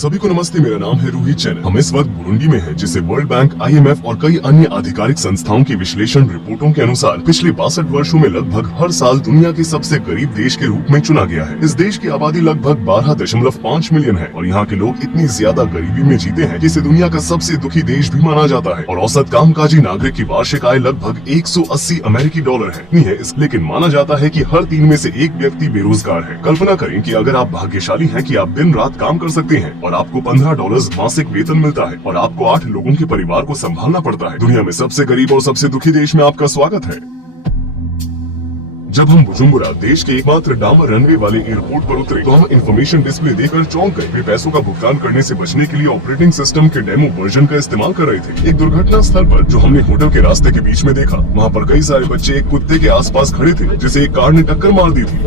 सभी को नमस्ते। मेरा नाम है रोहित चैनल। हम इस वक्त बुरुंडी में हैं, जिसे वर्ल्ड बैंक, IMF और कई अन्य आधिकारिक संस्थाओं की विश्लेषण रिपोर्टों के अनुसार पिछले 62 वर्षों में लगभग हर साल दुनिया के सबसे गरीब देश के रूप में चुना गया है। इस देश की आबादी लगभग 12.5 मिलियन है और यहाँ के लोग इतनी ज्यादा गरीबी में जीते हैं जिसे दुनिया का सबसे दुखी देश भी माना जाता है। और औसत कामकाजी नागरिक की वार्षिक आय लगभग 180 अमेरिकी डॉलर है। लेकिन माना जाता है कि हर 3 में से एक व्यक्ति बेरोजगार है। कल्पना करें कि अगर आप भाग्यशाली हैं कि आप दिन रात काम कर सकते हैं और आपको $15 मासिक वेतन मिलता है और आपको 8 लोगों के परिवार को संभालना पड़ता है। दुनिया में सबसे गरीब और सबसे दुखी देश में आपका स्वागत है। जब हम बुजुम्बुरा देश के एकमात्र डामर रनवे वाले एयरपोर्ट पर उतरे तो हम इंफॉर्मेशन डिस्प्ले देखकर चौंक गए। वे पैसों का भुगतान करने से बचने के लिए ऑपरेटिंग सिस्टम के डेमो वर्जन का इस्तेमाल कर रहे थे। एक दुर्घटना स्थल पर जो हमने होटल के रास्ते के बीच में देखा, वहाँ पर कई सारे बच्चे एक कुत्ते के आसपास खड़े थे जिसे एक कार ने टक्कर मार दी थी।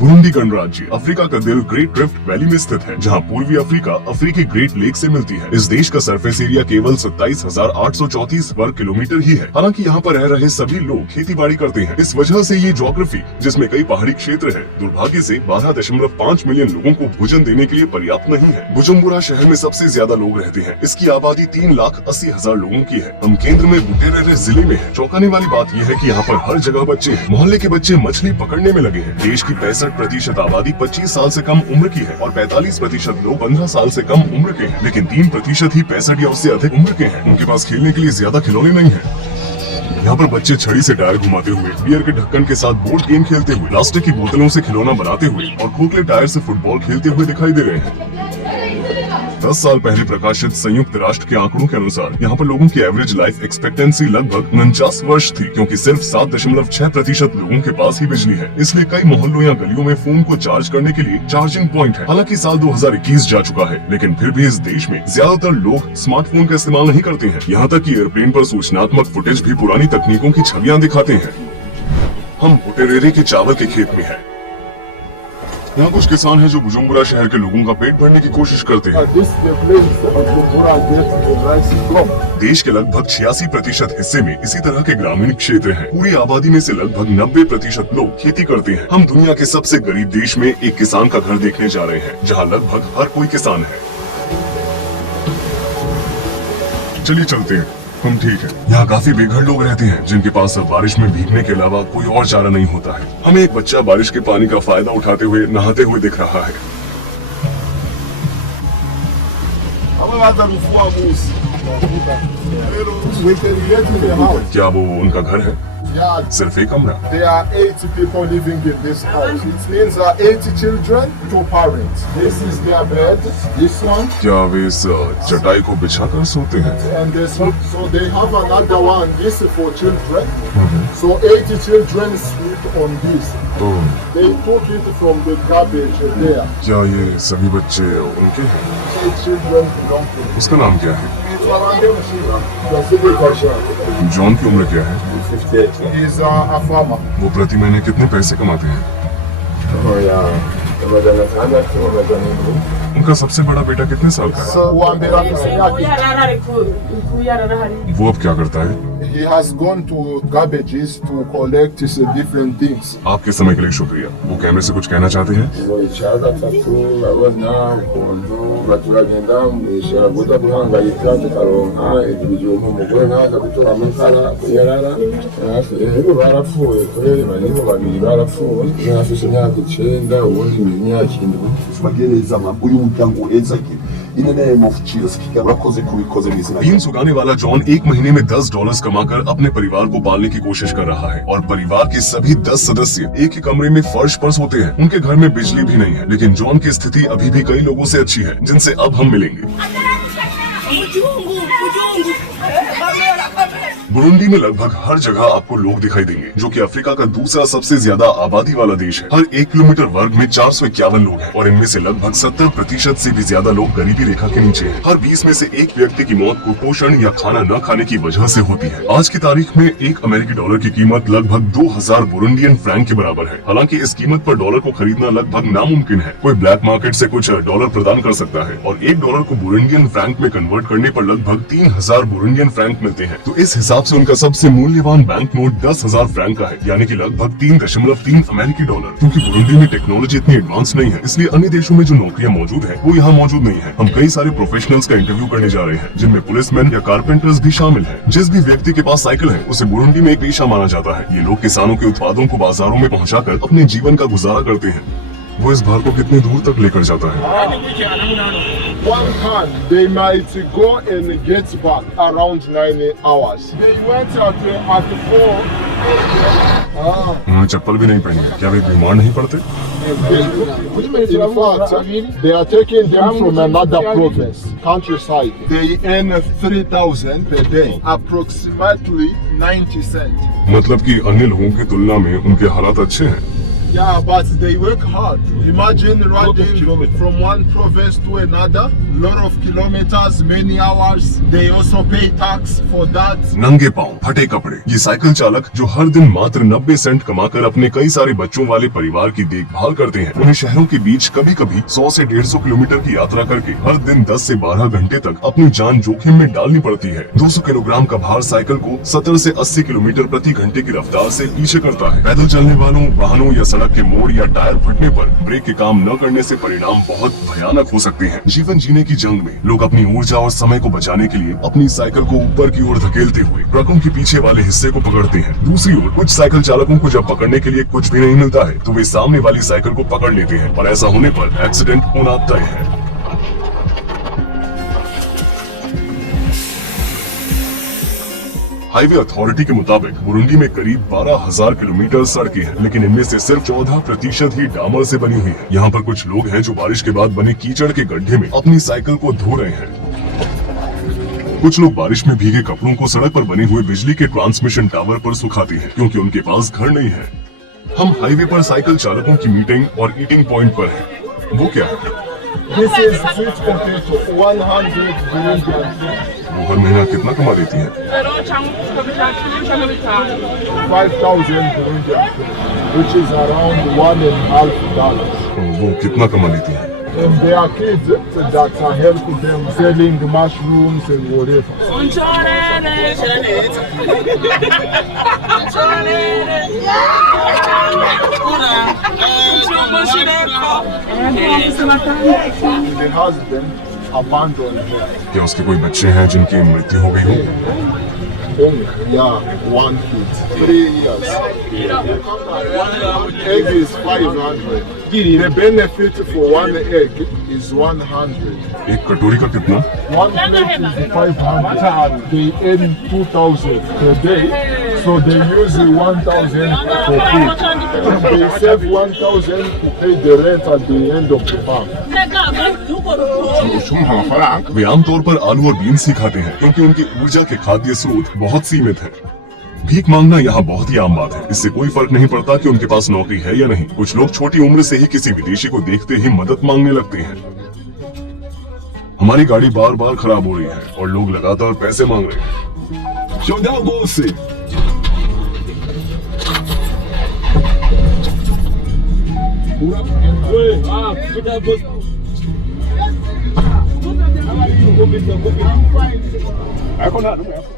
बुरुंडी गणराज्य अफ्रीका का दिल ग्रेट रिफ्ट वैली में स्थित है, जहां पूर्वी अफ्रीका अफ्रीकी ग्रेट लेक से मिलती है। इस देश का सरफेस एरिया केवल 27,834 वर्ग किलोमीटर ही है। हालांकि यहाँ पर रह रहे सभी लोग खेती बाड़ी करते हैं। इस वजह से ये ज्योग्राफी, जिसमें कई पहाड़ी क्षेत्र है, दुर्भाग्य से 12.5 मिलियन लोगों को भोजन देने के लिए पर्याप्त नहीं है। बुजुम्बुरा शहर में सबसे ज्यादा लोग रहते हैं। इसकी आबादी 3,80,000 लोगों की है। हम केंद्र में बुटेरेरे जिले में है। चौंकाने वाली बात यह है कि यहाँ पर हर जगह बच्चे हैं। मोहल्ले के बच्चे मछली पकड़ने में लगे हैं। देश की 65% आबादी 25 साल से कम उम्र की है और 45% लोग 15 साल से कम उम्र के हैं। लेकिन 3% ही 65 या उससे अधिक उम्र के हैं। उनके पास खेलने के लिए ज्यादा खिलौने नहीं है। यहाँ पर बच्चे छड़ी से टायर घुमाते हुए, बियर के ढक्कन के साथ बोर्ड गेम खेलते हुए, प्लास्टिक की बोतलों से खिलौना बनाते हुए और खोखले टायर से फुटबॉल खेलते हुए दिखाई दे रहे हैं। 10 साल पहले प्रकाशित संयुक्त राष्ट्र के आंकड़ों के अनुसार यहाँ पर लोगों की एवरेज लाइफ एक्सपेक्टेंसी लगभग 49 वर्ष थी, क्योंकि सिर्फ 7.6% लोगों के पास ही बिजली है। इसलिए कई मोहल्लों या गलियों में फोन को चार्ज करने के लिए चार्जिंग पॉइंट है। हालांकि साल 2021 जा चुका है, लेकिन फिर भी इस देश में ज्यादातर लोग स्मार्टफोन का इस्तेमाल नहीं करते हैं। यहाँ तक कि एयरप्लेन पर सूचनात्मक फुटेज भी पुरानी तकनीकों की छवियां दिखाते हैं। हम बुटेरेरे के चावल के खेत में हैं। यहाँ कुछ किसान हैं जो बुजुम्बुरा शहर के लोगों का पेट भरने की कोशिश करते हैं। देश के लगभग 86% हिस्से में इसी तरह के ग्रामीण क्षेत्र हैं। पूरी आबादी में से लगभग 90% लोग खेती करते हैं। हम दुनिया के सबसे गरीब देश में एक किसान का घर देखने जा रहे हैं, जहाँ लगभग हर कोई किसान है। चलिए चलते हैं। हम ठीक है। यहाँ काफी बेघर लोग रहते हैं जिनके पास अब बारिश में भीगने के अलावा कोई और चारा नहीं होता है। हमें एक बच्चा बारिश के पानी का फायदा उठाते हुए नहाते हुए दिख रहा है। क्या वो उनका घर है? सिर्फ एक कमरा। There are 80 people living in this house. It means 80 children, 2 parents. This is their bed. This one. क्या वे इस चटाई को बिछाकर सोते हैं? And so they have another one. This is for children. So 80 children sleep on this. They took it from the garbage there. क्या ये सभी बच्चे उनके हैं? 8 children belong to them. उसका नाम क्या है? He जॉन की उम्र क्या है? is a farmer. वो प्रति महीने कितने पैसे कमाते हैं? उनका सबसे बड़ा बेटा कितने साल का है? वो अब क्या करता है? He has gone to garbages to collect different things. आपके समय के लिए शुक्रिया। वो कैमरे से कुछ कहना चाहते हैं? तीन सुगाने वाला जॉन एक महीने में $10 कमाकर अपने परिवार को पालने की कोशिश कर रहा है और परिवार के सभी 10 सदस्य एक ही कमरे में फर्श पर सोते हैं। उनके घर में बिजली भी नहीं है, लेकिन जॉन की स्थिति अभी भी कई लोगों से अच्छी है, जिनसे अब हम मिलेंगे। बुरुंडी में लगभग हर जगह आपको लोग दिखाई देंगे, जो कि अफ्रीका का दूसरा सबसे ज्यादा आबादी वाला देश है। हर 1 किलोमीटर वर्ग में 451 लोग हैं और इनमें से लगभग 70% से भी ज्यादा लोग गरीबी रेखा के नीचे हैं। हर 20 में से एक व्यक्ति की मौत कुपोषण या खाना न खाने की वजह से होती है। आज की तारीख में $1 की कीमत लगभग 2000 बुरुंडियन फ्रैंक के बराबर है। हालांकि इस कीमत पर डॉलर को खरीदना लगभग नामुमकिन है। कोई ब्लैक मार्केट से कुछ डॉलर प्रदान कर सकता है और $1 को बुरुंडियन फ्रैंक में कन्वर्ट करने पर लगभग 3000 बुरुंडियन फ्रैंक मिलते हैं। तो इस हिसाब हिसाब से उनका सबसे मूल्यवान बैंक नोट 10,000 फ्रैंक का है, यानी कि लगभग 3.3 अमेरिकी डॉलर। क्योंकि बुरुंडी में टेक्नोलॉजी इतनी एडवांस नहीं है, इसलिए अन्य देशों में जो नौकरियां मौजूद है वो यहाँ मौजूद नहीं है। हम कई सारे प्रोफेशनल्स का इंटरव्यू करने जा रहे हैं, जिनमें पुलिसमैन या कारपेंटर्स भी शामिल है। जिस भी व्यक्ति के पास साइकिल है उसे बुरुंडी में एक पेशा माना जाता है। ये लोग किसानों के उत्पादों को बाजारों में पहुँचाकर अपने जीवन का गुजारा करते हैं। वो इस भार को कितनी दूर तक लेकर जाता है? One time they might go and get back around 9 hours. They went at 4 उन्होंने चप्पल भी नहीं पहनी है। क्या वे बीमार नहीं पड़ते? In fact, they are taking them from another province, countryside. They earn 3,000 per day, approximately 90 cents. मतलब कि अन्य लोगों की तुलना में उनके हालात अच्छे हैं। Yeah, but they work hard. Imagine riding from one province to another, lot of kilometers, many hours. They also pay tax for that. नंगे पांव, फटे कपड़े, ये साइकिल चालक जो हर दिन मात्र 90 सेंट कमाकर अपने कई सारे बच्चों वाले परिवार की देखभाल करते हैं, उन्हें शहरों के बीच कभी कभी 100 से 150 किलोमीटर की यात्रा करके हर दिन 10 से 12 घंटे तक अपनी जान जोखिम में डालनी पड़ती है। 200 किलोग्राम का भार साइकिल को 70 से 80 किलोमीटर प्रति घंटे की रफ्तार से पीछे करता है। पैदल चलने वालों, वाहनों या सड़क के मोड़ या टायर फटने पर ब्रेक के काम न करने से परिणाम बहुत भयानक हो सकते हैं। जीवन जीने की जंग में लोग अपनी ऊर्जा और समय को बचाने के लिए अपनी साइकिल को ऊपर की ओर धकेलते हुए ट्रकों के पीछे वाले हिस्से को पकड़ते हैं। दूसरी ओर कुछ साइकिल चालकों को जब पकड़ने के लिए कुछ भी नहीं मिलता है तो वे सामने वाली साइकिल को पकड़ लेते हैं और ऐसा होने पर एक्सीडेंट होना तय है। हाईवे अथॉरिटी के मुताबिक बुरुंडी में करीब 12,000 किलोमीटर सड़कें हैं, लेकिन इनमें से सिर्फ 14% ही डामर से बनी हुई है। यहाँ पर कुछ लोग हैं जो बारिश के बाद बने कीचड़ के गड्ढे में अपनी साइकिल को धो रहे हैं। कुछ लोग बारिश में भीगे कपड़ों को सड़क पर बने हुए बिजली के ट्रांसमिशन टावर पर सुखाते हैं, क्योंकि उनके पास घर नहीं है। हम हाईवे पर साइकिल चालकों की मीटिंग और ईटिंग पॉइंट पर हैं। वो क्या है? This is sweet potato, 100 Burundian. वो हर महीना कितना कमा देती है? 5,000 Burundian, which is around $1.5. वो कितना कमा लेती है? And there are kids that are helping them selling mushrooms and whatever. The husband abandoned her. क्या उसके कोई बच्चे हैं जिनकी मृत्यु हो गई हो? Yeah, one kid, 3 years. Egg is 500. The benefit for one egg is 100. एक कटोरी का कितना? One plate is 500. They earn 2,000 per day, so they use 1,000 for food. They save 1,000 to pay the rent at the end of the farm. वे आमतौर पर आलू और beans ही खाते हैं, क्योंकि उनकी ऊर्जा के खाद्य स्रोत बहुत सीमित है। भीख मांगना यहाँ बहुत ही आम बात है। इससे कोई फर्क नहीं पड़ता कि उनके पास नौकरी है या नहीं। कुछ लोग छोटी उम्र से ही किसी विदेशी को देखते ही मदद मांगने लगते हैं। हमारी गाड़ी बार बार खराब हो रही है और लोग लगातार पैसे मांग रहे हैं।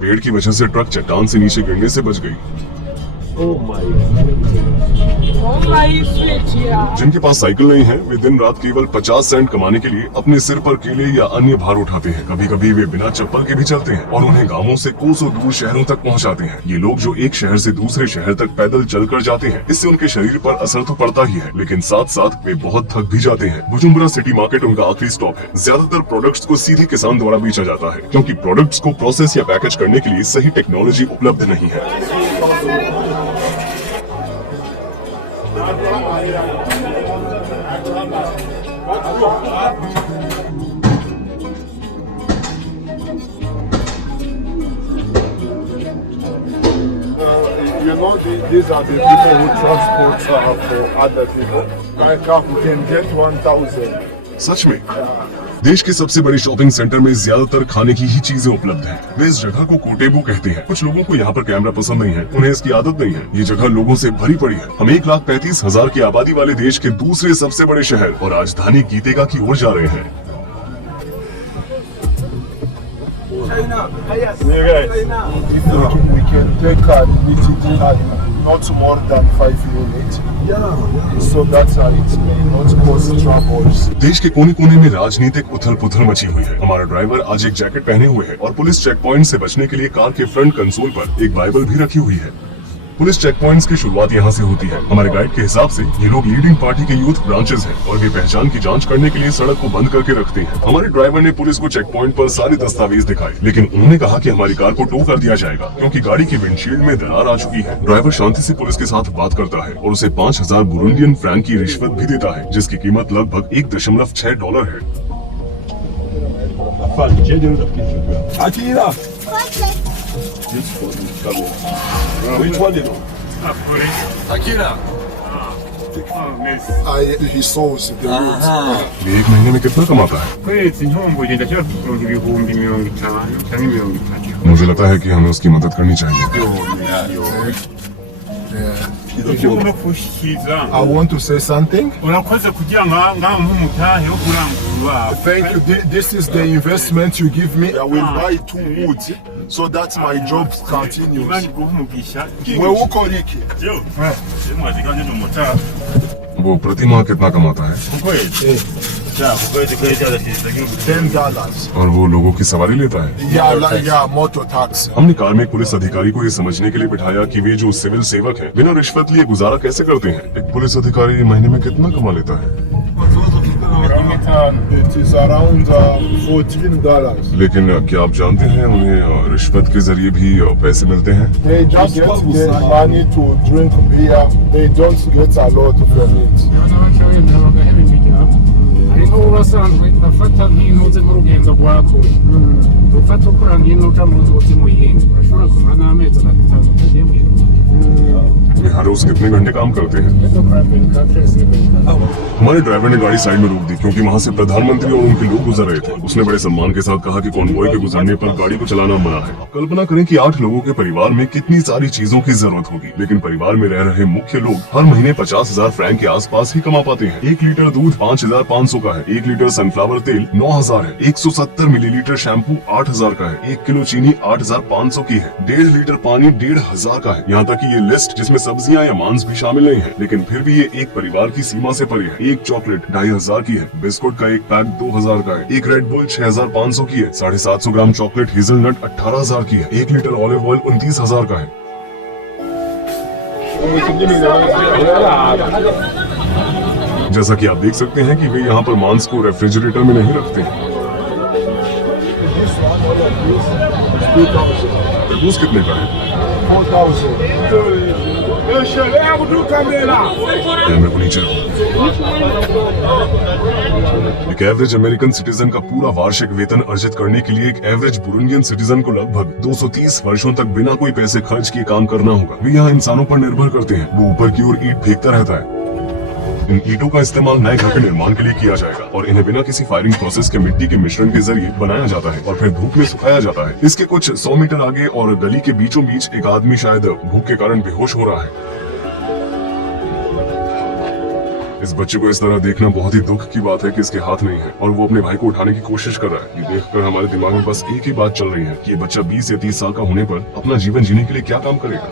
पेड़ की वजह से ट्रक चट्टान से नीचे गिरने से बच गई। जिनके पास साइकिल नहीं है वे दिन रात केवल 50 सेंट कमाने के लिए अपने सिर पर केले या अन्य भार उठाते हैं। कभी कभी वे बिना चप्पल के भी चलते हैं और उन्हें गांवों से कोसों दूर शहरों तक पहुंचाते हैं। ये लोग जो एक शहर से दूसरे शहर तक पैदल चलकर जाते हैं, इससे उनके शरीर पर असर तो पड़ता ही है, लेकिन साथ साथ वे बहुत थक भी जाते हैं। बुजुम्बरा सिटी मार्केट उनका आखिरी स्टॉप है। ज्यादातर प्रोडक्ट्स को सीधे किसान द्वारा बेचा जाता है, क्योंकि प्रोडक्ट्स को प्रोसेस या पैकेज करने के लिए सही टेक्नोलॉजी उपलब्ध नहीं है। You know, these are the people who transport for other people. Like we can get 1,000. सच में देश के सबसे बड़े शॉपिंग सेंटर में ज्यादातर खाने की ही चीजें उपलब्ध हैं। वे इस जगह को कोटेबू कहते हैं। कुछ लोगों को यहाँ पर कैमरा पसंद नहीं है, उन्हें इसकी आदत नहीं है। ये जगह लोगों से भरी पड़ी है। हम 1,35,000 की आबादी वाले देश के दूसरे सबसे बड़े शहर और राजधानी गीतेगा की ओर जा रहे हैं। We can take a limited not more than 5 units. So that it may not cause troubles. देश के कोने कोने में राजनीतिक उथल पुथल मची हुई है। हमारा ड्राइवर आज एक जैकेट पहने हुए है और पुलिस चेक पॉइंट से बचने के लिए कार के फ्रंट कंसोल पर एक बाइबल भी रखी हुई है। पुलिस चेक पॉइंट्स की शुरुआत यहाँ से होती है। हमारे गाइड के हिसाब से ये लोग लीडिंग पार्टी के यूथ ब्रांचेस हैं और वे पहचान की जांच करने के लिए सड़क को बंद करके रखते हैं। हमारे ड्राइवर ने पुलिस को चेक पॉइंट पर सारे दस्तावेज दिखाए, लेकिन उन्होंने कहा कि हमारी कार को टो कर दिया जाएगा क्योंकि गाड़ी की विंडशील्ड में दरार आ चुकी है। ड्राइवर शांति से पुलिस के साथ बात करता है और उसे 5000 बुरुंडियन फ्रैंक की रिश्वत भी देता है, जिसकी कीमत लगभग $1.6 है। He sows the roots. ये एक महीने में कितना कमाता है? kwezi ntomboye ndashobora kuronka ibihumbi 50 cyangwa 30. मुझे लगता है कि हमें उसकी मदद करनी चाहिए। icyo ugomba kushyikiza I want to say something. urakoze kugira ngaho nk'umutahe wo kurangura. Thank you. This is the investment you give me. I will buy 2 woods so that my job continues. Imana iguhe umugisha. Wewe uko riki? Yo, mwaziganye n'umutahe. वो प्रति माह कितना कमाता है? ukwezi ukwezi $10. और वो लोगों की सवारी लेता है? Yeah, motor tax. हमने कार में एक पुलिस अधिकारी को ये समझने के लिए बिठाया कि वे जो सिविल सेवक हैं बिना रिश्वत लिए गुजारा कैसे करते हैं। एक पुलिस अधिकारी महीने में कितना कमा लेता है? It is around $14. लेकिन क्या आप जानते हैं उन्हें रिश्वत के जरिए भी पैसे मिलते हैं? They just get money to drink beer. They don't get a lot from it. hariho ubasanzwe bafata nk'intuze nk'urugendo rwako ufata ukora nk'ino uca mu nzu mu yindi urashobora kumara n'amezi 3 utagiye mu yindi वे हर रोज कितने घंटे काम करते हैं? हमारे driver ने गाड़ी side में रोक दी क्योंकि वहाँ से प्रधानमंत्री और उनके लोग गुजर रहे थे। उसने बड़े सम्मान के साथ कहा कि कॉन्वॉय के गुजरने पर गाड़ी को चलाना मना है। कल्पना करें कि 8 लोगों के परिवार में कितनी सारी चीजों की जरूरत होगी, लेकिन परिवार में रह रहे मुख्य लोग हर महीने 50,000 फ्रैंक के आसपास ही कमा पाते हैं। 1 लीटर दूध 5,500 का है, 1 लीटर सनफ्लावर तेल 9,000 है, 170 मिलीलीटर शैम्पू 8,000 का है, 1 किलो चीनी 8,500 की है, 1.5 लीटर पानी 1,500 का है। यहाँ तक कि ये लिस्ट जिसमें सब्जियां या मांस भी शामिल नहीं है, लेकिन फिर भी ये एक परिवार की सीमा से परे है। एक चॉकलेट 2,500 की है, बिस्कुट का एक पैक 2,000 का है, एक रेड बुल 6,500 की है, 750 ग्राम चॉकलेट हेजलनट 18,000 की है, 1 लीटर ऑलिव ऑयल 29,000 का है। जैसा कि आप देख सकते हैं कि वे यहाँ पर मांस को रेफ्रिजरेटर में नहीं रखते हैं। तरबूज कितने का है? 4,000. कैमरे को नीचे रखो। एक एवरेज अमेरिकन सिटीजन का पूरा वार्षिक वेतन अर्जित करने के लिए एक एवरेज बुरुंडियन सिटीजन को लगभग 230 वर्षों तक बिना कोई पैसे खर्च किए काम करना होगा। वे यहाँ इंसानों पर निर्भर करते हैं। वो ऊपर की ओर ईंट फेंकता रहता है। इन ईंटों का इस्तेमाल नए घर के निर्माण के लिए किया जाएगा और इन्हें बिना किसी फायरिंग प्रोसेस के मिट्टी के मिश्रण के जरिए बनाया जाता है और फिर धूप में सुखाया जाता है। इसके कुछ 100 मीटर आगे और गली के बीचों बीच एक आदमी शायद भूख के कारण बेहोश हो रहा है। इस बच्चे को इस तरह देखना बहुत ही दुख की बात है कि इसके हाथ नहीं है और वो अपने भाई को उठाने की कोशिश कर रहा है। ये देखकर हमारे दिमाग में बस एक ही बात चल रही है कि ये बच्चा 20 या 30 साल का होने पर अपना जीवन जीने के लिए क्या काम करेगा।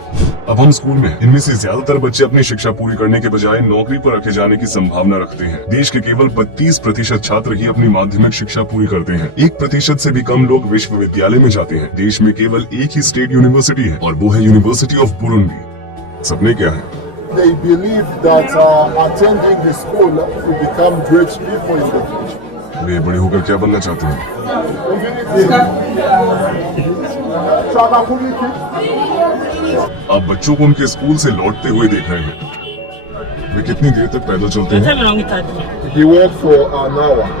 अब हम स्कूल में हैं। इनमें से ज्यादातर बच्चे अपनी शिक्षा पूरी करने के बजाय नौकरी पर रखे जाने की संभावना रखते हैं। देश के केवल 32% छात्र ही अपनी माध्यमिक शिक्षा पूरी करते हैं। 1% से भी कम लोग विश्वविद्यालय में जाते हैं। देश में केवल एक ही स्टेट यूनिवर्सिटी है और वो है यूनिवर्सिटी ऑफ बुरुंडी। सपने क्या है? They believe that attending the school to become great people in the future. वे बड़े होकर क्या बनना चाहते हैं? आप बच्चों को उनके स्कूल से लौटते हुए देख रहे हैं। वे कितनी देर तक पैदल चलते हैं? He work for an hour.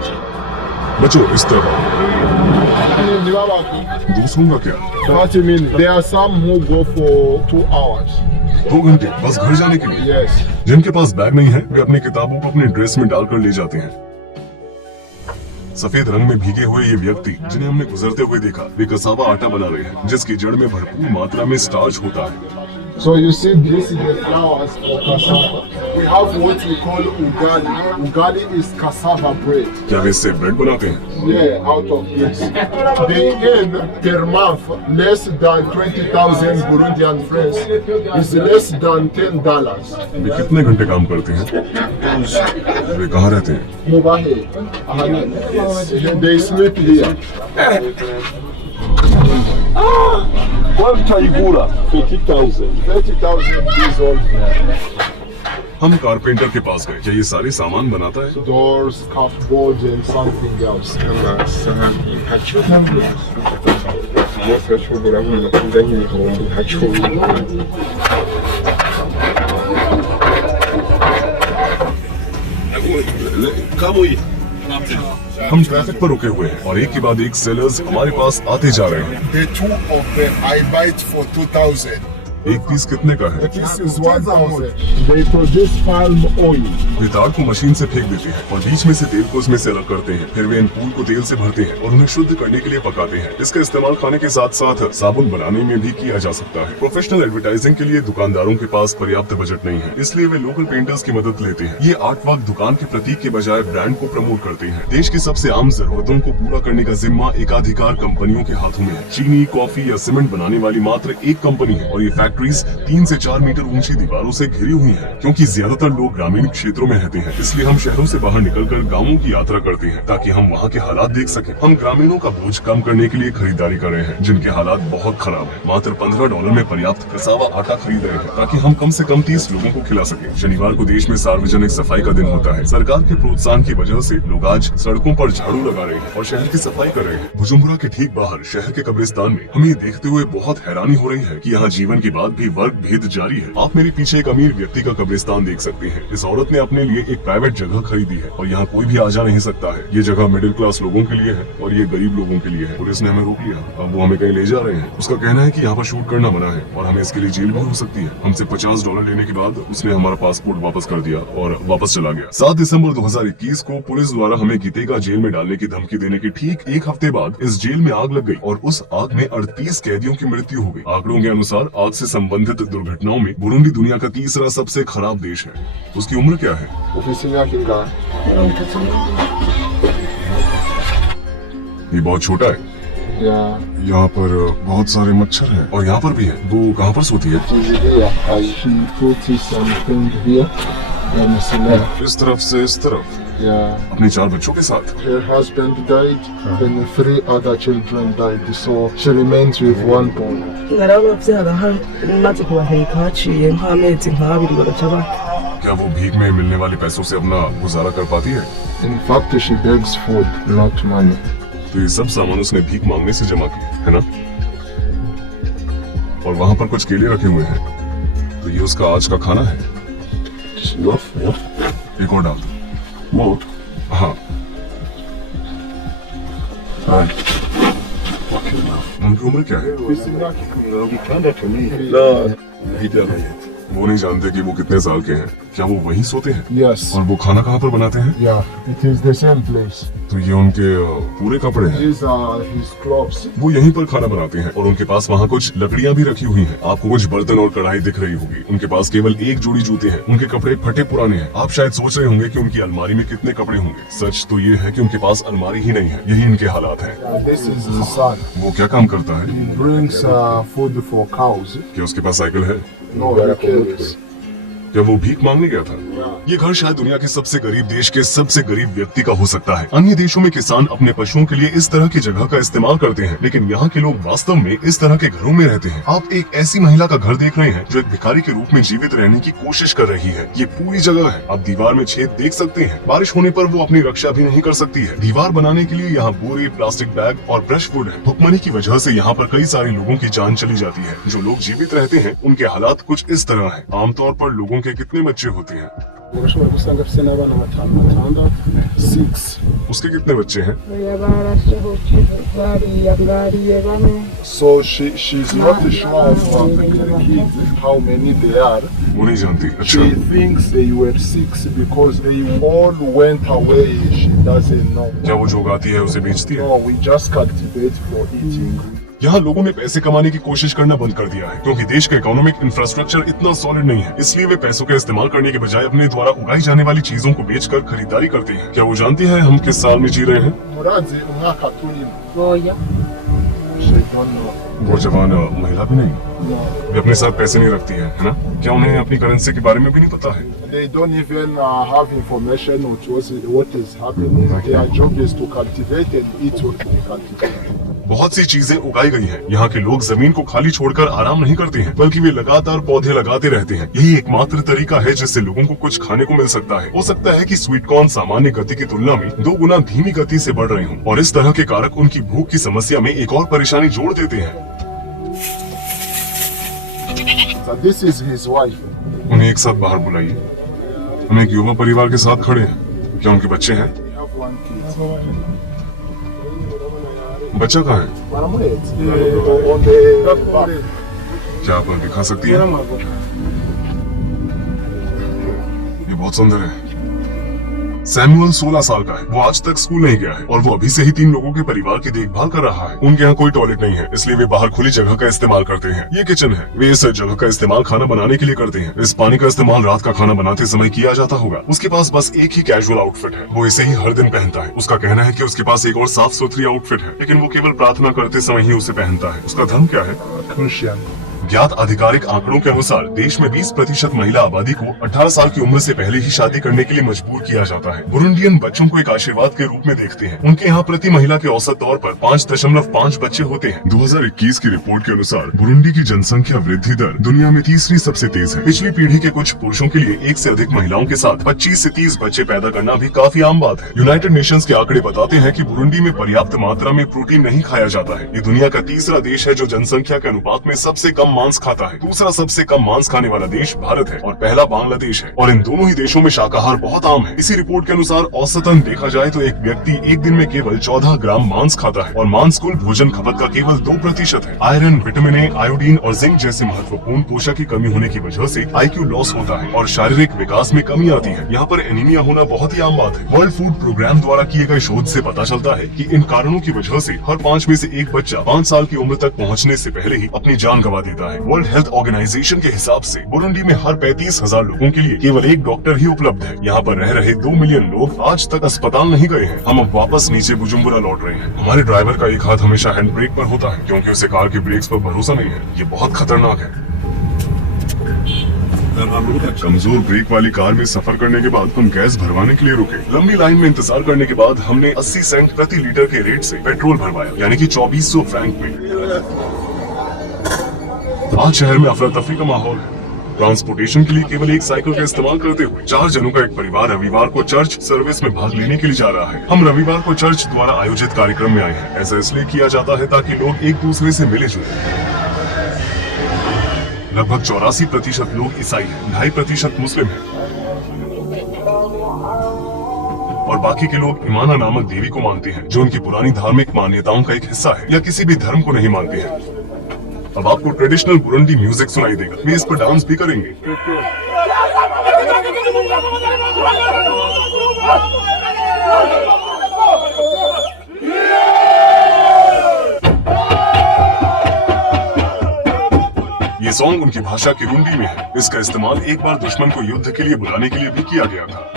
बच्चों इस तरह दूसरों का क्या? 30 minutes. There are some who go for 2 hours. 2 घंटे बस घर जाने के लिए। Yes. जिनके पास बैग नहीं है वे अपनी किताबों को अपने ड्रेस में डालकर ले जाते हैं। सफेद रंग में भीगे हुए ये व्यक्ति जिन्हें हमने गुजरते हुए देखा, वे कसावा आटा बना रहे हैं जिसकी जड़ में भरपूर मात्रा में स्टार्च होता है। So you see, this is the flowers for cassava. We have what we call ugali. Ugali is cassava bread. क्या वे इससे ब्रेड बनाते हैं? Yeah, out of this. They earn per month less than 20,000 Burundian francs. Is less than $10. वे कितने घंटे काम करते हैं? वे कहाँ रहते हैं? Over here. They sleep here. One Taigura, 30,000. 30,000 is all. हम कारपेंटर के पास गए। क्या ये सारे सामान बनाता है? Doors, cupboards, and something else. amasahani ntacyumva umunsi washobora kumenya ibihumbi nka 10. हम ट्रैफिक पर रुके हुए हैं और एक के बाद एक सेलर्स हमारे पास आते जा रहे हैं। The two of them, I buy it for 2,000. एक पीस कितने का है? This is 1,000. They produce palm oil. वे ताड़ को मशीन से फेंक देते हैं और बीच में से तेल को उसमें से अलग करते हैं। फिर वे इन फूल को तेल से भरते हैं और उन्हें शुद्ध करने के लिए पकाते हैं। इसका इस्तेमाल खाने के साथ साथ साबुन बनाने में भी किया जा सकता है। प्रोफेशनल एडवर्टाइजिंग के लिए दुकानदारों के पास पर्याप्त बजट नहीं है, इसलिए वे लोकल पेंटर्स की मदद लेते हैं। ये आर्ट वर्क दुकान के प्रतीक के बजाय ब्रांड को प्रमोट करते हैं। देश की सबसे आम जरूरतों को पूरा करने का जिम्मा एकाधिकार कंपनियों के हाथों में है। चीनी, कॉफी या सीमेंट बनाने वाली मात्र एक कंपनी है और ये फैक्ट्रीज 3 से 4 मीटर ऊंची दीवारों से घिरी हुई हैं। क्योंकि ज्यादातर लोग ग्रामीण क्षेत्रों में रहते हैं, इसलिए हम शहरों से बाहर निकलकर गांवों की यात्रा करते हैं ताकि हम वहां के हालात देख सकें। हम ग्रामीणों का बोझ कम करने के लिए खरीदारी कर रहे हैं जिनके हालात बहुत खराब हैं। मात्र $15 में पर्याप्त कसावा आटा खरीद रहे हैं ताकि हम कम से कम 30 लोगों को खिला सकें। शनिवार को देश में सार्वजनिक सफाई का दिन होता है। सरकार के प्रोत्साहन की वजह से लोग आज सड़कों पर झाड़ू लगा रहे हैं और शहर की सफाई कर रहे हैं। बुजुम्बुरा के ठीक बाहर शहर के कब्रिस्तान में हमें देखते हुए बहुत हैरानी हो रही है कि यहाँ जीवन के बाद भी वर्ग भेद जारी है। आप मेरे पीछे एक अमीर व्यक्ति का कब्रिस्तान देख सकते हैं। इस औरत ने अपने लिए एक प्राइवेट जगह खरीदी है और यहाँ कोई भी आ जा नहीं सकता है। ये जगह मिडिल क्लास लोगों के लिए है और ये गरीब लोगों के लिए है। पुलिस ने हमें रोक लिया, अब वो हमें कहीं ले जा रहे हैं। उसका कहना है कि यहाँ पर शूट करना मना है और हमें इसके लिए जेल भी हो सकती है। हमसे $50 लेने के बाद उसने हमारा पासपोर्ट वापस कर दिया और वापस चला गया। 7 दिसंबर 2021 को पुलिस द्वारा हमें गीतेगा जेल में डालने की धमकी देने के ठीक एक हफ्ते बाद इस जेल में आग लग गई और उस आग में 38 कैदियों की मृत्यु हो गई। आंकड़ों के अनुसार आग से संबंधित दुर्घटनाओं में बुरुंडी दुनिया का तीसरा सबसे खराब देश है। उसकी उम्र क्या है? ये बहुत छोटा है। यहाँ पर बहुत सारे मच्छर हैं और यहाँ पर भी है। वो कहाँ पर सोती है? इस तरफ से इस तरफ। अपने 4 बच्चों के साथ। Her husband died and 3 other children died, so she remains with 1 boy. maze kubaheka haciye nk'amezi nk'abiri bagaca bapfa. क्या वो भीख में मिलने वाले पैसों से अपना गुजारा कर पाती है? In fact, she begs food, not money. तो ये सब सामान उसने भीख मांगने से जमा की है ना? और वहाँ पर कुछ केले रखे हुए हैं, तो ये उसका आज का खाना है। एक और डाल दो। हाँ। उनकी उम्र क्या है? वो नहीं जानते कि वो कितने साल के हैं। क्या वो वहीं सोते हैं? Yes. और वो खाना कहाँ पर बनाते हैं? Yeah, it is the same place. तो ये उनके पूरे कपड़े हैं। These are his clothes. वो यहीं पर खाना बनाते हैं और उनके पास वहाँ कुछ लकड़ियाँ भी रखी हुई हैं। आपको कुछ बर्तन और कढ़ाई दिख रही होगी। उनके पास केवल एक जोड़ी जूते हैं। उनके कपड़े फटे पुराने हैं। आप शायद सोच रहे होंगे कि उनकी अलमारी में कितने कपड़े होंगे। सच तो ये है कि उनके पास अलमारी ही नहीं है। यही इनके हालात हैं। This is the son. वो क्या काम करता है? He brings food for cows. क्या उसके पास साइकिल है? No, he carries. क्या वो भीख मांगने गया था? ये घर शायद दुनिया के सबसे गरीब देश के सबसे गरीब व्यक्ति का हो सकता है। अन्य देशों में किसान अपने पशुओं के लिए इस तरह की जगह का इस्तेमाल करते हैं, लेकिन यहाँ के लोग वास्तव में इस तरह के घरों में रहते हैं। आप एक ऐसी महिला का घर देख रहे हैं जो एक भिखारी के रूप में जीवित रहने की कोशिश कर रही है। ये पूरी जगह है। आप दीवार में छेद देख सकते हैं। बारिश होने पर वो अपनी रक्षा भी नहीं कर सकती है। दीवार बनाने के लिए यहाँ बोरे, प्लास्टिक बैग और ब्रश वुड है। भुखमरी की वजह से यहाँ पर कई सारे लोगों की जान चली जाती है। जो लोग जीवित रहते हैं उनके हालात कुछ इस तरह है। आमतौर पर लोगों के कितने बच्चे होते हैं? 6. उसके कितने बच्चे हैं? So she's not sure of the kids, how many they are. वो नहीं जानती। अच्छा। She thinks they were 6 because they all went away. She doesn't know. क्या वो जो उगाती है उसे बेचती है? No, we just cultivate for eating. यहाँ लोगों ने पैसे कमाने की कोशिश करना बंद कर दिया है क्योंकि देश का इकोनॉमिक इंफ्रास्ट्रक्चर इतना सॉलिड नहीं है। इसलिए वे पैसों का इस्तेमाल करने के बजाय अपने द्वारा उगाई जाने वाली चीजों को बेचकर खरीदारी करते हैं। क्या वो जानती है हम किस साल में जी रहे हैं? Murazi umwaka turimo. Oya. She don't know. वो जवान महिला भी नहीं, No. वे अपने साथ पैसे नहीं रखती है ना? क्या उन्हें अपनी करेंसी के बारे में भी नहीं पता है? They don't even have information on what is happening. Their job is to cultivate and eat what they cultivate. बहुत सी चीजें उगाई गई हैं। यहाँ के लोग जमीन को खाली छोड़कर आराम नहीं करते हैं, बल्कि वे लगातार पौधे लगाते रहते हैं। यही एकमात्र तरीका है जिससे लोगों को कुछ खाने को मिल सकता है। हो सकता है कि स्वीट कॉर्न सामान्य गति की तुलना में 2 गुना धीमी गति से बढ़ रहे हों और इस तरह के कारक उनकी भूख की समस्या में एक और परेशानी जोड़ देते हैं। So this is his wife. उन्हें एक साथ बाहर बुलाइए। हम एक युवा परिवार के साथ खड़े हैं। क्या उनके बच्चे हैं? We have one kid. बच्चा कहाँ है? On the back. क्या आप दिखा सकती हैं? ये बहुत सुंदर है। सैमुअल 16 साल का है। वो आज तक स्कूल नहीं गया है और वो अभी से ही 3 लोगों के परिवार की देखभाल कर रहा है। उनके यहाँ कोई टॉयलेट नहीं है, इसलिए वे बाहर खुली जगह का इस्तेमाल करते हैं। ये किचन है। वे इस जगह का इस्तेमाल खाना बनाने के लिए करते हैं। इस पानी का इस्तेमाल रात का खाना बनाते समय किया जाता होगा। उसके पास बस एक ही कैजुअल आउटफिट है, वो इसे ही हर दिन पहनता है। उसका कहना है कि उसके पास एक और साफ सुथरी आउटफिट है, लेकिन वो केवल प्रार्थना करते समय ही उसे पहनता है। उसका धर्म क्या है? Christian. ज्ञात आधिकारिक आंकड़ों के अनुसार देश में 20% महिला आबादी को 18 साल की उम्र से पहले ही शादी करने के लिए मजबूर किया जाता है। बुरुंडियन बच्चों को एक आशीर्वाद के रूप में देखते हैं। उनके यहाँ प्रति महिला के औसत तौर पर 5.5 बच्चे होते हैं। 2021 की रिपोर्ट के अनुसार बुरुंडी की जनसंख्या वृद्धि दर दुनिया में तीसरी सबसे तेज है। पिछली पीढ़ी के कुछ पुरुषों के लिए 1 से अधिक महिलाओं के साथ 25 से 30 बच्चे पैदा करना भी काफी आम बात है। यूनाइटेड नेशंस के आंकड़े बताते हैं कि बुरुंडी में पर्याप्त मात्रा में प्रोटीन नहीं खाया जाता है। ये दुनिया का तीसरा देश है जो जनसंख्या के अनुपात में सबसे कम मांस खाता है। दूसरा सबसे कम मांस खाने वाला देश भारत है और पहला बांग्लादेश है, और इन दोनों ही देशों में शाकाहार बहुत आम है। इसी रिपोर्ट के अनुसार औसतन देखा जाए तो एक व्यक्ति एक दिन में केवल 14 ग्राम मांस खाता है और मांस कुल भोजन खपत का केवल 2% है। आयरन, विटामिन ए, आयोडीन और जिंक जैसे महत्वपूर्ण पोषक की कमी होने की वजह से IQ लॉस होता है और शारीरिक विकास में कमी आती है। यहाँ पर एनीमिया होना बहुत ही आम बात है। वर्ल्ड फूड प्रोग्राम द्वारा किए गए शोध से पता चलता है कि इन कारणों की वजह से हर 5 में से 1 बच्चा 5 साल की उम्र तक पहुँचने से पहले ही अपनी जान गंवा देता है। वर्ल्ड हेल्थ ऑर्गेनाइजेशन के हिसाब से बुरुंडी में हर 35,000 लोगों के लिए केवल 1 डॉक्टर ही उपलब्ध है। यहाँ पर रह रहे 2 मिलियन लोग आज तक अस्पताल नहीं गए हैं। हम अब वापस नीचे बुजुम्बुरा लौट रहे हैं। हमारे ड्राइवर का एक हाथ हमेशा हैंड ब्रेक पर होता है क्योंकि उसे कार के ब्रेक्स पर भरोसा नहीं है। ये बहुत खतरनाक है। कमजोर ब्रेक वाली कार में सफर करने के बाद हम गैस भरवाने के लिए रुके। लंबी लाइन में इंतजार करने के बाद हमने 80 सेंट प्रति लीटर के रेट से पेट्रोल भरवाया, यानी कि 2400 फ्रैंक में। आज शहर में अफरा तफरी का माहौल है। ट्रांसपोर्टेशन के लिए केवल एक साइकिल का इस्तेमाल करते हुए 4 जनों का एक परिवार रविवार को चर्च सर्विस में भाग लेने के लिए जा रहा है। हम रविवार को चर्च द्वारा आयोजित कार्यक्रम में आए हैं। ऐसा इसलिए किया जाता है ताकि लोग एक दूसरे से मिले जुले। लगभग 84% लोग ईसाई हैं, 2.5% मुस्लिम हैं और बाकी के लोग इमाना नामक देवी को मानते हैं जो उनकी पुरानी धार्मिक मान्यताओं का एक हिस्सा है या किसी भी धर्म को नहीं मानते हैं। अब आपको ट्रेडिशनल बुरुंडी म्यूजिक सुनाई देगा। वे इस पर डांस भी करेंगे। ये सॉन्ग उनकी भाषा किरुंडी में है। इसका इस्तेमाल एक बार दुश्मन को युद्ध के लिए बुलाने के लिए भी किया गया था।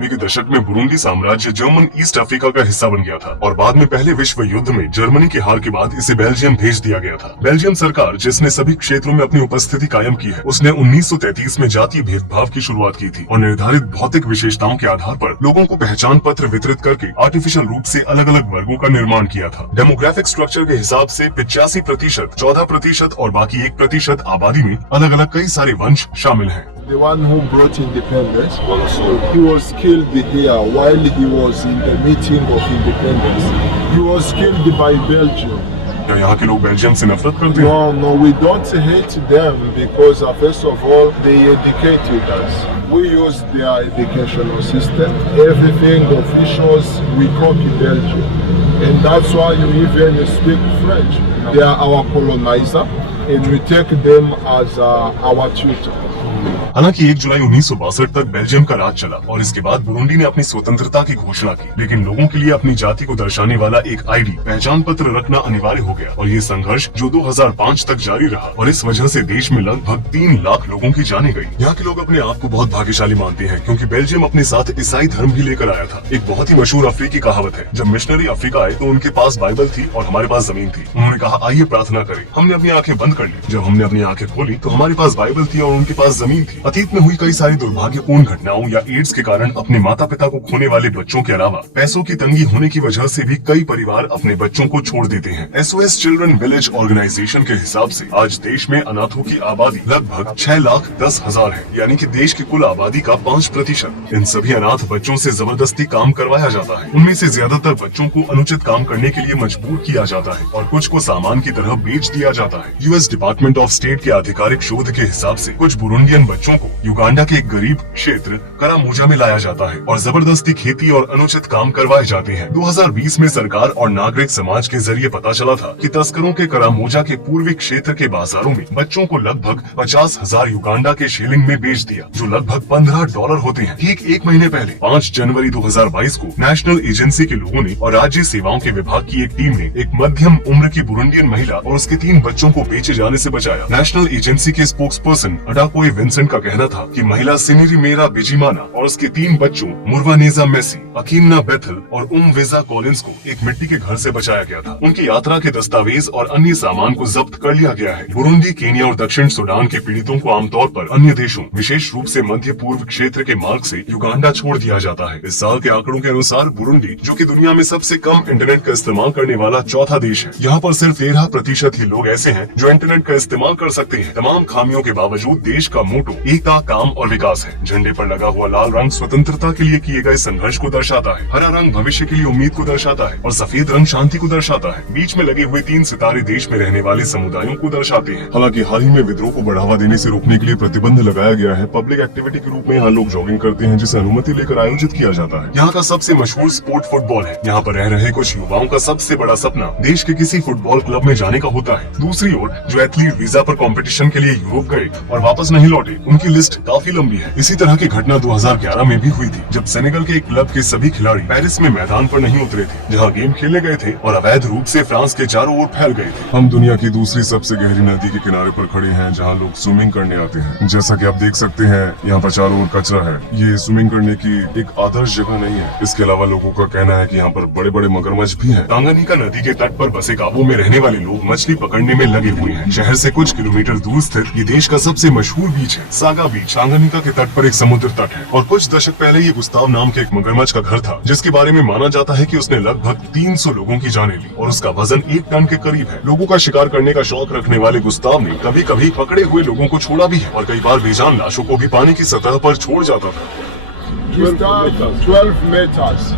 के दशक में बुरुंडी साम्राज्य जर्मन ईस्ट अफ्रीका का हिस्सा बन गया था और बाद में पहले विश्व युद्ध में जर्मनी की हार के बाद इसे बेल्जियम भेज दिया गया था। बेल्जियम सरकार, जिसने सभी क्षेत्रों में अपनी उपस्थिति कायम की है, उसने 1933 में जातीय भेदभाव की शुरुआत की थी और निर्धारित भौतिक विशेषताओं के आधार पर लोगों को पहचान पत्र वितरित करके आर्टिफिशियल रूप से अलग अलग वर्गों का निर्माण किया था। डेमोग्राफिक स्ट्रक्चर के हिसाब से 85%, 14% और बाकी 1% आबादी में अलग अलग कई सारे वंश शामिल हैं। The one who brought independence, he was killed here while he was in the meeting of independence. He was killed by Belgium. क्या यहाँ के लोग बेल्जियम से नफरत करते हैं? No, we don't hate them because first of all, they educated us. We use their educational system. Everything, the officials, we copy Belgium. And that's why you even speak French. They are our colonizer. and we take them as our tutor. हालांकि 1 जुलाई 1962 तक Belgium का राज चला और इसके बाद Burundi ने अपनी स्वतंत्रता की घोषणा की, लेकिन लोगों के लिए अपनी जाति को दर्शाने वाला एक आईडी पहचान पत्र रखना अनिवार्य हो गया और ये संघर्ष जो 2005 तक जारी रहा और इस वजह से देश में लगभग 3 लाख लोगों की जाने गई। यहाँ के लोग अपने आप को बहुत भाग्यशाली मानते हैं क्योंकि बेल्जियम अपने साथ ईसाई धर्म भी लेकर आया था। एक बहुत ही मशहूर अफ्रीकी कहावत है, जब मिशनरी अफ्रीका आए तो उनके पास बाइबल थी और हमारे पास जमीन थी। उन्होंने कहा आइए प्रार्थना करें। हमने अपनी आंखें बंद कर ली। जब हमने अपनी आंखें खोली तो हमारे पास बाइबल थी और उनके पास जमीन थी। अतीत में हुई कई सारी दुर्भाग्यपूर्ण घटनाओं या एड्स के कारण अपने माता पिता को खोने वाले बच्चों के अलावा पैसों की तंगी होने की वजह से भी कई परिवार अपने बच्चों को छोड़ देते हैं। SOS चिल्ड्रन विलेज ऑर्गेनाइजेशन के हिसाब से आज देश में अनाथों की आबादी लगभग 6,10,000 है, यानी कि देश की कुल आबादी का 5%। इन सभी अनाथ बच्चों से जबरदस्ती काम करवाया जाता है। उनमें से ज्यादातर बच्चों को अनुचित काम करने के लिए मजबूर किया जाता है और कुछ को सामान की तरह बेच दिया जाता है। US डिपार्टमेंट ऑफ स्टेट के आधिकारिक शोध के हिसाब से कुछ बुरुंडियन बच्चों को युगांडा के एक गरीब क्षेत्र करामूजा में लाया जाता है और जबरदस्ती खेती और अनुचित काम करवाए जाते हैं। 2020 में सरकार और नागरिक समाज के जरिए पता चला था कि तस्करों के करामूजा के पूर्वी क्षेत्र के बाजारों में बच्चों को लगभग 50,000 युगांडा के शिलिंग में बेच दिया, जो लगभग $15 होते हैं। ठीक 1 महीने पहले 5 जनवरी 2022 को नेशनल एजेंसी के लोगों ने और राज्य सेवाओं के विभाग की एक टीम ने एक मध्यम उम्र की बुरुंडियन महिला और उसके 3 बच्चों को बेचे जाने से बचाया। नेशनल एजेंसी के स्पोक्स पर्सन अडाकोए विंसेंट का कहना था कि महिला सिनिरी मेरा बिजिमाना और उसके 3 बच्चों मुर्वानेजा मेसी, अकीमना बेथल और वेजा कॉलिंस को एक मिट्टी के घर से बचाया गया था। उनकी यात्रा के दस्तावेज और अन्य सामान को जब्त कर लिया गया है। बुरुंडी, केन्या और दक्षिण सूडान के पीड़ितों को आमतौर पर अन्य देशों, विशेष रूप से मध्य पूर्व क्षेत्र के मार्ग से युगांडा छोड़ दिया जाता है। इस साल के आंकड़ों के अनुसार बुरुंडी, जो कि दुनिया में सबसे कम इंटरनेट का इस्तेमाल करने वाला चौथा देश है, यहाँ पर सिर्फ 13% ही लोग ऐसे हैं जो इंटरनेट का इस्तेमाल कर सकते हैं। तमाम खामियों के बावजूद देश का मोटो एकता, काम और विकास है। झंडे पर लगा हुआ लाल रंग स्वतंत्रता के लिए किए गए संघर्ष को दर्शाता है, हरा रंग भविष्य के लिए उम्मीद को दर्शाता है और सफेद रंग शांति को दर्शाता है। बीच में लगे हुए 3 सितारे देश में रहने वाले समुदायों को दर्शाते हैं। हालांकि हाल ही में विद्रोह को बढ़ावा देने से रोकने के लिए प्रतिबंध लगाया गया है। पब्लिक एक्टिविटी के रूप में यहाँ लोग जॉगिंग करते हैं, जिसे अनुमति लेकर आयोजित किया जाता है। यहाँ का सबसे मशहूर स्पोर्ट फुटबॉल है। यहाँ पर रह रहे कुछ युवाओं का सबसे बड़ा सपना देश के किसी फुटबॉल क्लब में जाने का होता है। दूसरी ओर जो एथलीट वीजा पर कंपटीशन के लिए यूरोप गए और वापस नहीं लौटे, उनकी लिस्ट काफी लंबी है। इसी तरह की घटना 2011 में भी हुई थी, जब सेनेगल के एक क्लब के सभी खिलाड़ी पेरिस में मैदान पर नहीं उतरे थे, जहां गेम खेले गए थे और अवैध रूप से फ्रांस के चारों ओर फैल गए थे। हम दुनिया की दूसरी सबसे गहरी नदी के किनारे पर खड़े हैं, जहां लोग स्विमिंग करने आते हैं। जैसा कि आप देख सकते हैं, यहाँ पर चारों ओर कचरा है। ये स्विमिंग करने की एक आदर्श जगह नहीं है। इसके अलावा लोगों का कहना है कि यहाँ पर बड़े बड़े मगरमच्छ भी हैं। तांगानिका नदी के तट पर बसे गांवों में रहने वाले लोग मछली पकड़ने में लगे हुए हैं। शहर से कुछ किलोमीटर दूर स्थित ये देश का सबसे मशहूर बीच है, सागा बीच। तांगानिका के तट पर एक समुद्र तट है और कुछ दशक पहले ये गुस्ताव नाम के एक मगरमच्छ का घर था, जिसके बारे में माना जाता है कि उसने लगभग 300 लोगों की जानें ली और उसका वजन 1 टन के करीब है। लोगों का शिकार करने का शौक रखने वाले गुस्ताव ने कभी कभी पकड़े हुए लोगों को छोड़ा भी है और कई बार बेजान लाशों को भी पानी की सतह पर छोड़ जाता था। 12 meters.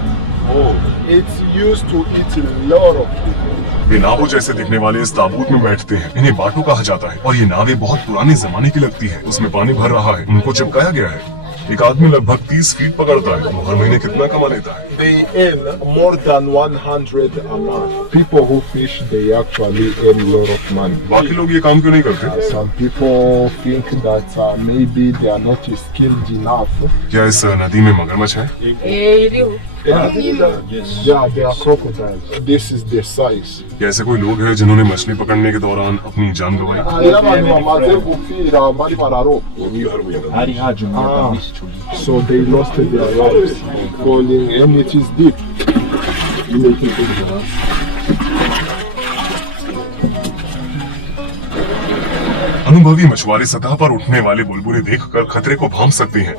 Oh, it's used to eat a lot of people. वे नावों जैसे दिखने वाले इस ताबूत में बैठते हैं। इन्हें बाटू कहा जाता है और ये नावें बहुत पुराने जमाने की लगती है। उसमें पानी भर रहा है, उनको चिपकाया गया है। एक आदमी लगभग 30 फीट पकड़ता है। वो हर महीने कितना कमा लेता है? They earn more than 100 a month. People who fish, they actually earn a lot of money. बाकी लोग ये काम क्यों नहीं करते? Some people think that maybe they are not skilled enough. क्या इस नदी में मगरमच्छ है? Yeah, they are crocodiles. This is the size. क्या ऐसे कोई लोग हैं जिन्होंने मछली पकड़ने के दौरान अपनी जान गंवाई? So they lost their lives falling and it is deep. अनुभवी मछुआरे सतह पर उठने वाले बुलबुले देखकर खतरे को भांप सकते हैं।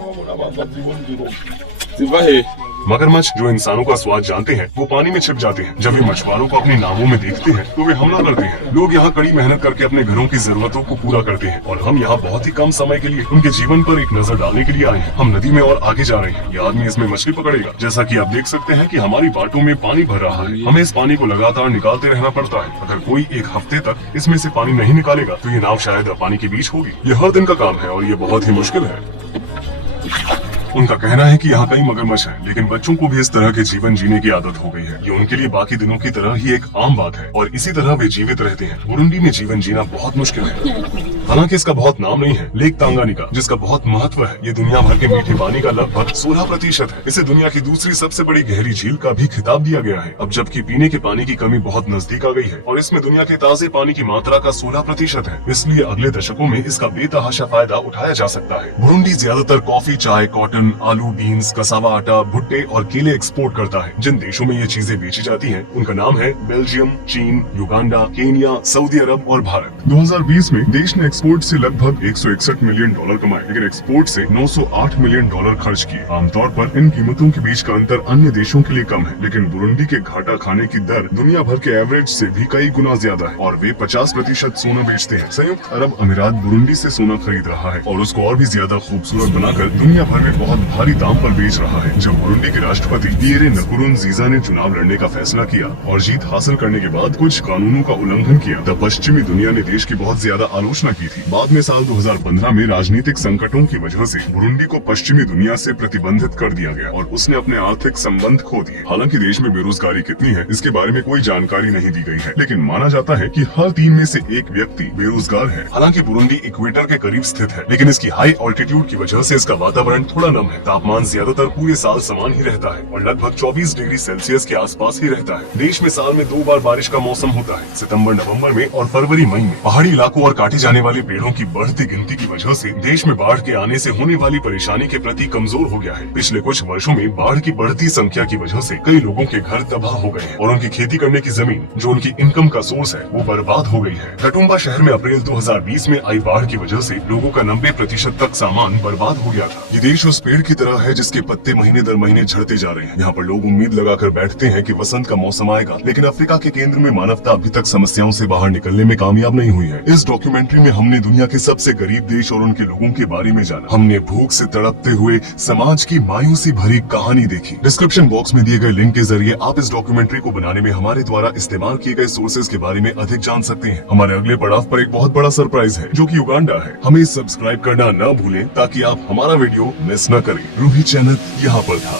मगरमच्छ जो इंसानों का स्वाद जानते हैं, वो पानी में छिप जाते हैं। जब वे मछुआरों को अपनी नावों में देखते हैं तो वे हमला करते हैं। लोग यहाँ कड़ी मेहनत करके अपने घरों की जरूरतों को पूरा करते हैं और हम यहाँ बहुत ही कम समय के लिए उनके जीवन पर एक नजर डालने के लिए आए हैं। हम नदी में और आगे जा रहे हैं। ये आदमी इसमें मछली पकड़ेगा। जैसा कि आप देख सकते हैं कि हमारी बाटों में पानी भर रहा है। हमें इस पानी को लगातार निकालते रहना पड़ता है। अगर कोई 1 हफ्ते तक इसमें से पानी नहीं निकालेगा तो ये नाव शायद पानी के बीच होगी। ये हर दिन का काम है और ये बहुत ही मुश्किल है। उनका कहना है कि यहाँ कई मगरमच्छ हैं, लेकिन बच्चों को भी इस तरह के जीवन जीने की आदत हो गई है। ये उनके लिए बाकी दिनों की तरह ही एक आम बात है और इसी तरह वे जीवित रहते हैं। बुरुंडी में जीवन जीना बहुत मुश्किल है। हालांकि इसका बहुत नाम नहीं है। लेक तांगानिका, जिसका बहुत महत्व है, ये दुनिया भर के मीठे पानी का लगभग 16% है। इसे दुनिया की दूसरी सबसे बड़ी गहरी झील का भी खिताब दिया गया है। अब जबकि पीने के पानी की कमी बहुत नजदीक आ गई है और इसमें दुनिया के ताजे पानी की मात्रा का 16% है, इसलिए अगले दशकों में इसका बेतहाशा फायदा उठाया जा सकता है। बुरुंडी ज्यादातर कॉफी, चाय, कॉटन, आलू, बीन्स, कसावा आटा, भुट्टे और केले एक्सपोर्ट करता है। जिन देशों में ये चीजें बेची जाती हैं, उनका नाम है बेल्जियम, चीन, युगांडा, केनिया, सऊदी अरब और भारत। 2020 में देश ने एक्सपोर्ट से लगभग $161 मिलियन कमाए, लेकिन एक्सपोर्ट से $908 मिलियन खर्च किए। आमतौर पर इन कीमतों के बीच का अंतर अन्य देशों के लिए कम है, लेकिन बुरुंडी के घाटा खाने की दर दुनिया भर के एवरेज से भी कई गुना ज्यादा है और वे 50% सोना बेचते हैं। संयुक्त अरब अमीरात बुरुंडी से सोना खरीद रहा है और उसको और भी ज्यादा खूबसूरत बनाकर दुनिया भर में बहुत भारी दाम पर बेच रहा है। जब बुरुंडी के राष्ट्रपति पियरे नकुरुनजीजा ने चुनाव लड़ने का फैसला किया और जीत हासिल करने के बाद कुछ कानूनों का उल्लंघन किया, तब पश्चिमी दुनिया ने देश की बहुत ज्यादा आलोचना की थी। बाद में साल 2015 में राजनीतिक संकटों की वजह से बुरुंडी को पश्चिमी दुनिया से प्रतिबंधित कर दिया गया और उसने अपने आर्थिक संबंध खो दिए। हालांकि देश में बेरोजगारी कितनी है इसके बारे में कोई जानकारी नहीं दी गई है, लेकिन माना जाता है कि हर 3 में से एक व्यक्ति बेरोजगार है। हालांकि बुरुंडी इक्वेटर के करीब स्थित है, लेकिन इसकी हाई ऑल्टीट्यूड की वजह से इसका वातावरण थोड़ा नम है। तापमान ज्यादातर पूरे साल समान ही रहता है और लगभग 24 डिग्री सेल्सियस के आसपास ही रहता है। देश में साल में 2 बार बारिश का मौसम होता है, सितंबर नवंबर में और फरवरी मई में। पहाड़ी इलाकों और काटे जाने वाले पेड़ों की बढ़ती गिनती की वजह से देश में बाढ़ के आने से होने वाली परेशानी के प्रति कमजोर हो गया है। पिछले कुछ वर्षों में बाढ़ की बढ़ती संख्या की वजह से कई लोगों के घर तबाह हो गए हैं और उनकी खेती करने की जमीन, जो उनकी इनकम का सोर्स है, वो बर्बाद हो गई है। कटुम्बा शहर में अप्रैल 2020 में आई बाढ़ की वजह से लोगों का 90% तक सामान बर्बाद हो गया था। ये देश उस पेड़ की तरह है जिसके पत्ते महीने दर महीने झड़ते जा रहे हैं। यहाँ पर लोग उम्मीद लगाकर बैठते हैं कि वसंत का मौसम आएगा, लेकिन अफ्रीका के केंद्र में मानवता अभी तक समस्याओं से बाहर निकलने में कामयाब नहीं हुई है। इस डॉक्यूमेंट्री में हमने दुनिया के सबसे गरीब देश और उनके लोगों के बारे में जाना। हमने भूख से तड़पते हुए समाज की मायूसी भरी कहानी देखी। डिस्क्रिप्शन बॉक्स में दिए गए लिंक के जरिए आप इस डॉक्यूमेंट्री को बनाने में हमारे द्वारा इस्तेमाल किए गए सोर्सेज के बारे में अधिक जान सकते हैं। हमारे अगले पड़ाव पर एक बहुत बड़ा सरप्राइज है, जो कि युगांडा है। हमें सब्सक्राइब करना न भूलें ताकि आप हमारा वीडियो मिस न करें। रूही चैनल यहाँ पर था।